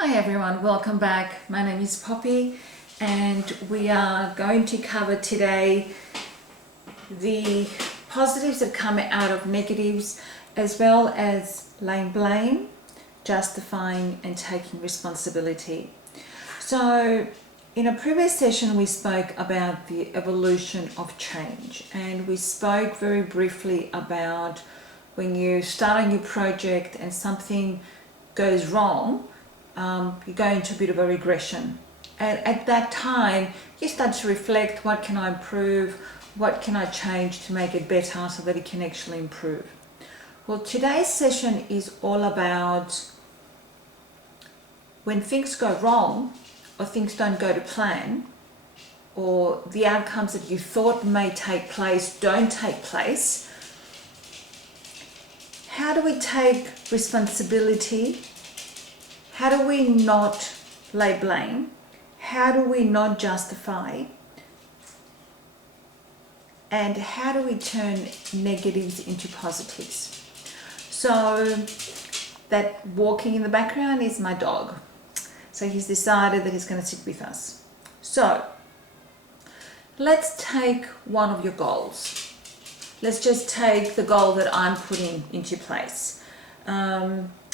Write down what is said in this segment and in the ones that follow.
Hi everyone, welcome back. My name is Poppy and we are going to cover today the positives that come out of negatives, as well as laying blame, justifying and taking responsibility. So in a previous session we spoke about the evolution of change, and we spoke very briefly about when you start a new project and something goes wrong, you go into a bit of a regression, and at that time you start to reflect, what can I improve, what can I change to make it better so that it can actually improve. Well, today's session is all about when things go wrong or things don't go to plan, or the outcomes that you thought may take place don't take place. How do we take responsibility? How do we not lay blame? How do we not justify? And how do we turn negatives into positives? So that walking in the background is my dog. So he's decided that he's going to sit with us. So let's take one of your goals. Let's just take the goal that I'm putting into place.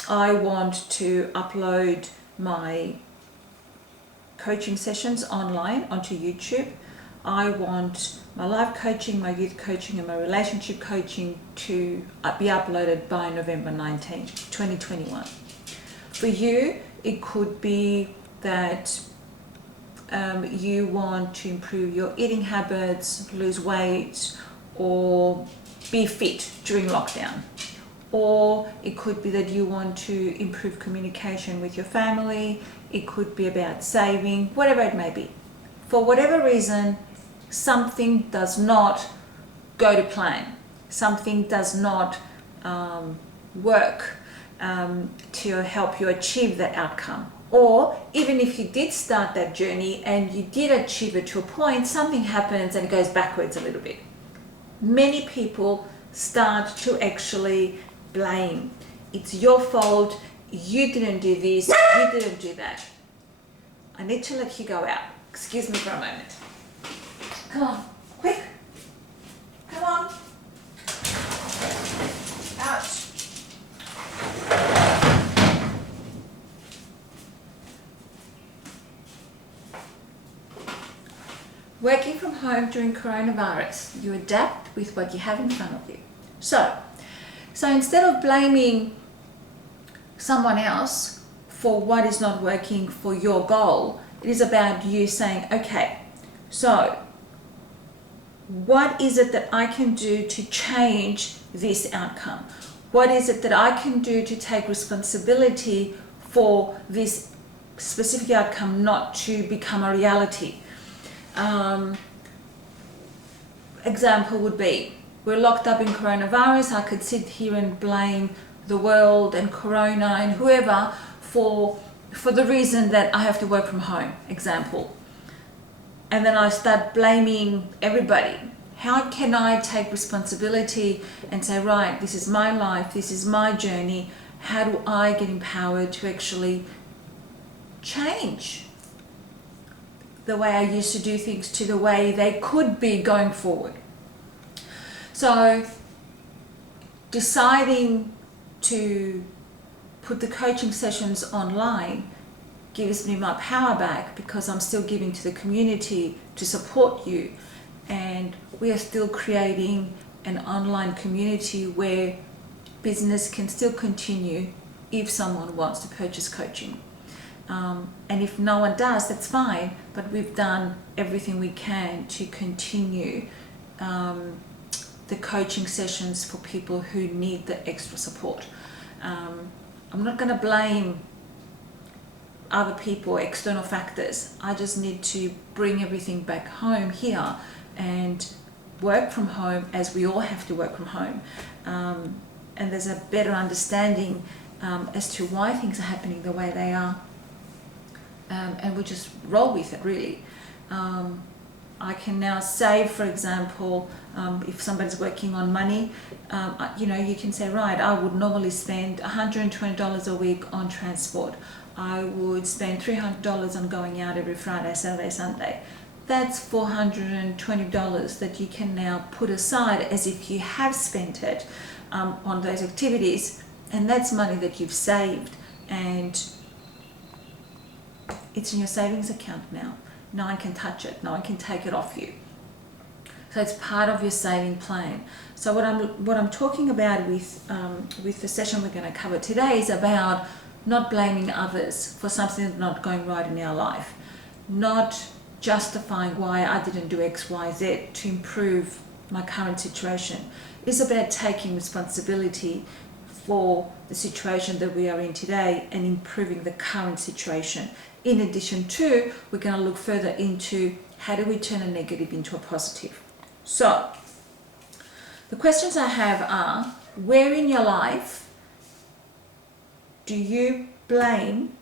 I want to upload my coaching sessions online onto YouTube. I want my life coaching, my youth coaching and my relationship coaching to be uploaded by November 19th, 2021. For you, it could be that you want to improve your eating habits, lose weight, or be fit during lockdown. Or it could be that you want to improve communication with your family. It could be about saving, whatever it may be. For whatever reason, something does not go to plan. Something does not work to help you achieve that outcome. Or even if you did start that journey and you did achieve it to a point, something happens and it goes backwards a little bit. Many people start to actually blame. It's your fault, you didn't do this, you didn't do that. I need to let Hugo out. Excuse me for a moment. Come on, quick. Come on. Ouch. Working from home during coronavirus, you adapt with what you have in front of you. So instead of blaming someone else for what is not working for your goal, it is about you saying, okay, so what is it that I can do to change this outcome? What is it that I can do to take responsibility for this specific outcome not to become a reality? Example would be, we're locked up in coronavirus. I could sit here and blame the world and corona and whoever for the reason that I have to work from home, example. And then I start blaming everybody. How can I take responsibility and say, right, this is my life, this is my journey. How do I get empowered to actually change the way I used to do things to the way they could be going forward? So deciding to put the coaching sessions online gives me my power back, because I'm still giving to the community to support you, and we are still creating an online community where business can still continue if someone wants to purchase coaching. And if no one does, that's fine, but we've done everything we can to continue the coaching sessions for people who need the extra support. I'm not going to blame other people, external factors. I just need to bring everything back home here and work from home, as we all have to work from home. And there's a better understanding as to why things are happening the way they are. And we just roll with it, really. I can now save, for example, if somebody's working on money, you know, you can say, right, I would normally spend $120 a week on transport. I would spend $300 on going out every Friday, Saturday, Sunday. That's $420 that you can now put aside as if you have spent it on those activities, and that's money that you've saved, and it's in your savings account now. No one can touch it. No one can take it off you. So it's part of your saving plan. So what I'm talking about with the session we're going to cover today is about not blaming others for something that's not going right in our life, not justifying why I didn't do X, Y, Z to improve my current situation. It's about taking responsibility for the situation that we are in today and improving the current situation. In addition to, we're going to look further into how do we turn a negative into a positive. So, the questions I have are, where in your life do you blame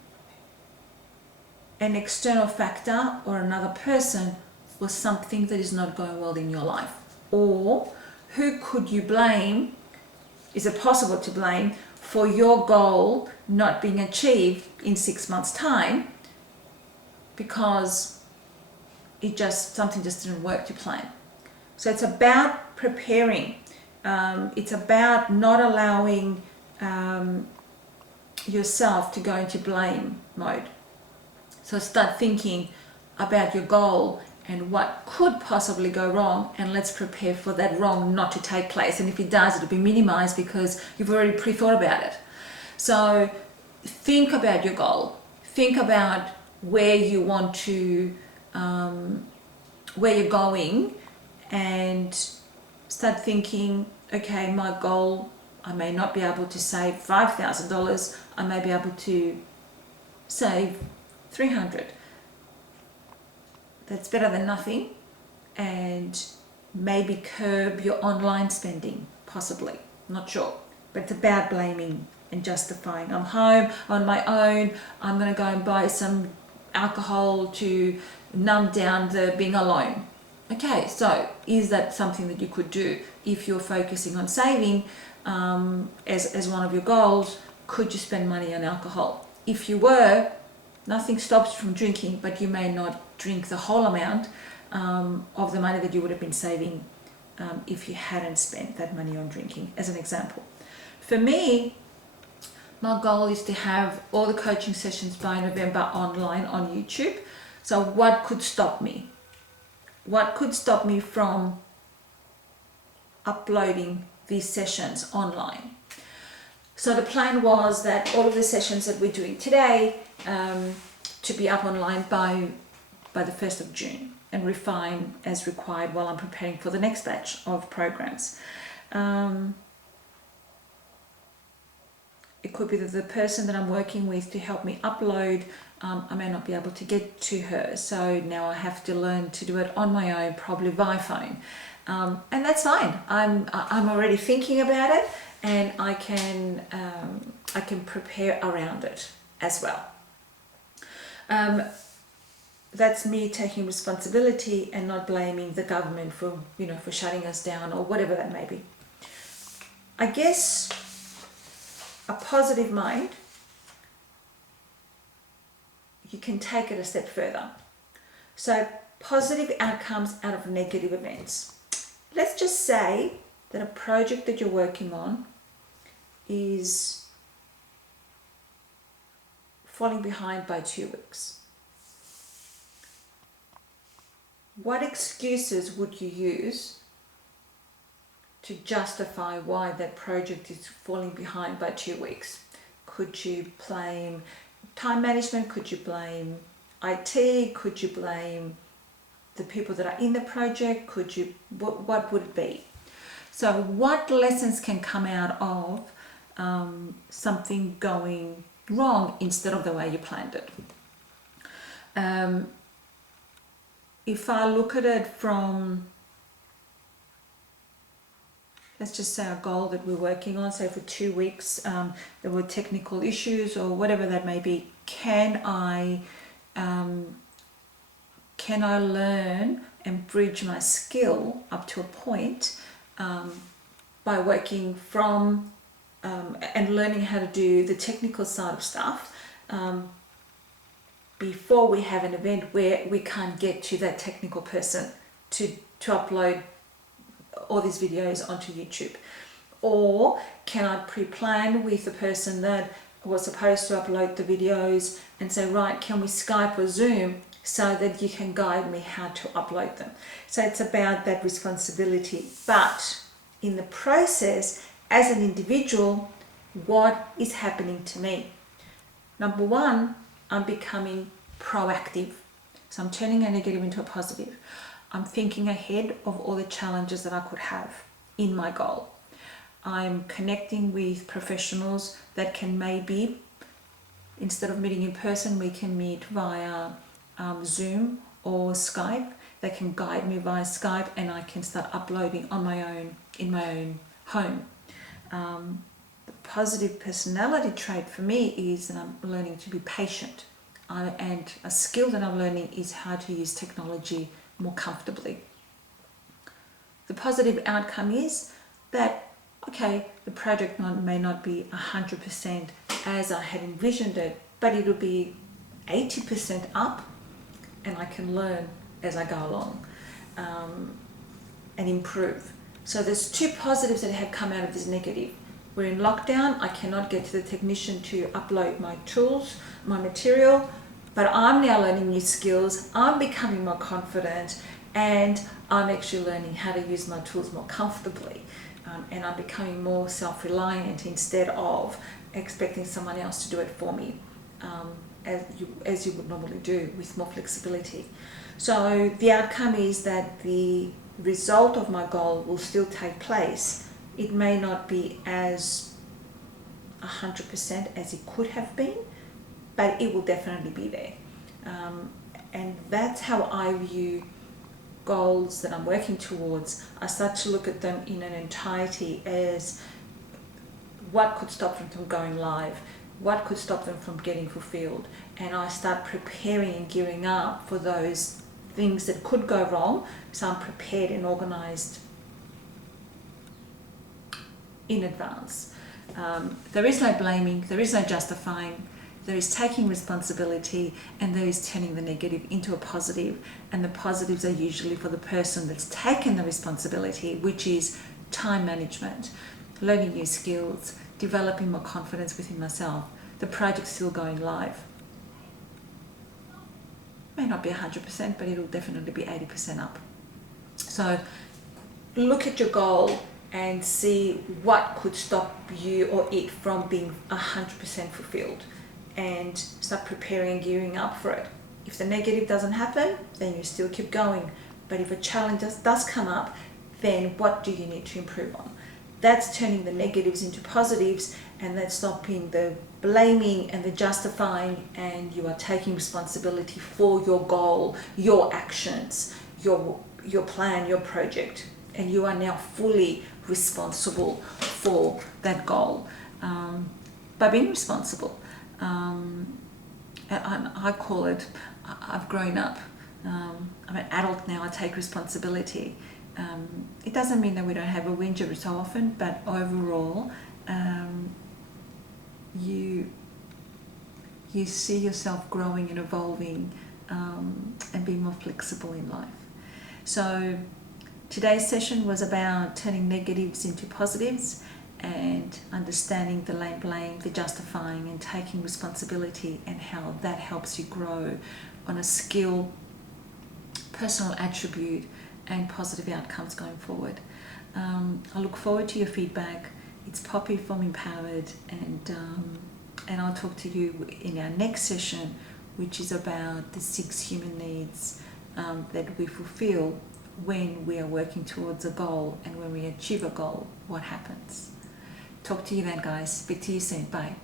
an external factor or another person for something that is not going well in your life? Or who could you blame, is it possible to blame, for your goal not being achieved in 6 months' time because something just didn't work to plan? So it's about preparing. It's about not allowing yourself to go into blame mode. So start thinking about your goal and what could possibly go wrong, and let's prepare for that wrong not to take place. And if it does, it'll be minimized because you've already pre-thought about it. So think about your goal. Think about where you want to, where you're going, and start thinking, okay, my goal, I may not be able to save $5,000. I may be able to save $300. That's better than nothing. And maybe curb your online spending, possibly, not sure. But it's about blaming and justifying. I'm home on my own, I'm going to go and buy some alcohol to numb down the being alone. Okay, so is that something that you could do if you're focusing on saving as one of your goals? Could you spend money on alcohol? If you were, nothing stops you from drinking, but you may not drink the whole amount of the money that you would have been saving if you hadn't spent that money on drinking, as an example. For me, my goal is to have all the coaching sessions by November online on YouTube. So what could stop me? What could stop me from uploading these sessions online? So the plan was that all of the sessions that we're doing today to be up online by the 1st of June and refine as required while I'm preparing for the next batch of programs. It could be that the person that I'm working with to help me upload, I may not be able to get to her. So now I have to learn to do it on my own, probably via phone. And that's fine. I'm already thinking about it, and I can prepare around it as well. That's me taking responsibility and not blaming the government for shutting us down or whatever that may be. I guess a positive mind, you can take it a step further. So positive outcomes out of negative events. Let's just say that a project that you're working on is falling behind by 2 weeks. What excuses would you use to justify why that project is falling behind by 2 weeks? Could you blame time management? Could you blame IT? Could you blame the people that are in the project? What would it be? So what lessons can come out of something going wrong instead of the way you planned it? If I look at it from, let's just say a goal that we're working on, say for 2 weeks, there were technical issues or whatever that may be, can I can I learn and bridge my skill up to a point by working from and learning how to do the technical side of stuff before we have an event where we can't get to that technical person to upload all these videos onto YouTube? Or can I pre-plan with the person that was supposed to upload the videos and say, right, can we Skype or Zoom so that you can guide me how to upload them? So it's about that responsibility. But in the process, as an individual, what is happening to me? Number one, I'm becoming proactive. So I'm turning a negative into a positive. I'm thinking ahead of all the challenges that I could have in my goal. I'm connecting with professionals that can maybe, instead of meeting in person, we can meet via Zoom or Skype. They can guide me via Skype and I can start uploading on my own, in my own home. The positive personality trait for me is that I'm learning to be patient. And a skill that I'm learning is how to use technology more comfortably. The positive outcome is that, okay, the project may not be 100% as I had envisioned it, but it'll be 80% up, and I can learn as I go along and improve. So there's two positives that have come out of this negative. We're in lockdown. I cannot get to the technician to upload my tools, my material, but I'm now learning new skills. I'm becoming more confident, and I'm actually learning how to use my tools more comfortably. And I'm becoming more self-reliant instead of expecting someone else to do it for me, as you would normally do, with more flexibility. So the outcome is that the result of my goal will still take place. It may not be as 100% as it could have been, but it will definitely be there. And that's how I view goals that I'm working towards. I start to look at them in an entirety as what could stop them from going live, what could stop them from getting fulfilled, and I start preparing and gearing up for those things that could go wrong, so I'm prepared and organized in advance. There is no blaming, there is no justifying, there is taking responsibility, and there is turning the negative into a positive. And the positives are usually for the person that's taken the responsibility, which is time management, learning new skills, developing more confidence within myself. The project's still going live. May not be 100%, but it'll definitely be 80% up. So look at your goal and see what could stop you or it from being 100% fulfilled, and start preparing and gearing up for it. If the negative doesn't happen, then you still keep going. But if a challenge does come up, then what do you need to improve on? That's turning the negatives into positives, and that's stopping the blaming and the justifying, and you are taking responsibility for your goal, your actions, your plan, your project, and you are now fully responsible for that goal by being responsible. And I call it, I've grown up. I'm an adult now, I take responsibility. It doesn't mean that we don't have a whinge every so often, but overall, you see yourself growing and evolving and being more flexible in life. So today's session was about turning negatives into positives and understanding the blame, the justifying, and taking responsibility, and how that helps you grow on a skill, personal attribute, and positive outcomes going forward. I look forward to your feedback. It's Poppy from Empowered, and I'll talk to you in our next session, which is about the 6 human needs that we fulfill when we are working towards a goal, and when we achieve a goal, what happens. Talk to you then, guys. Speak to you soon. Bye.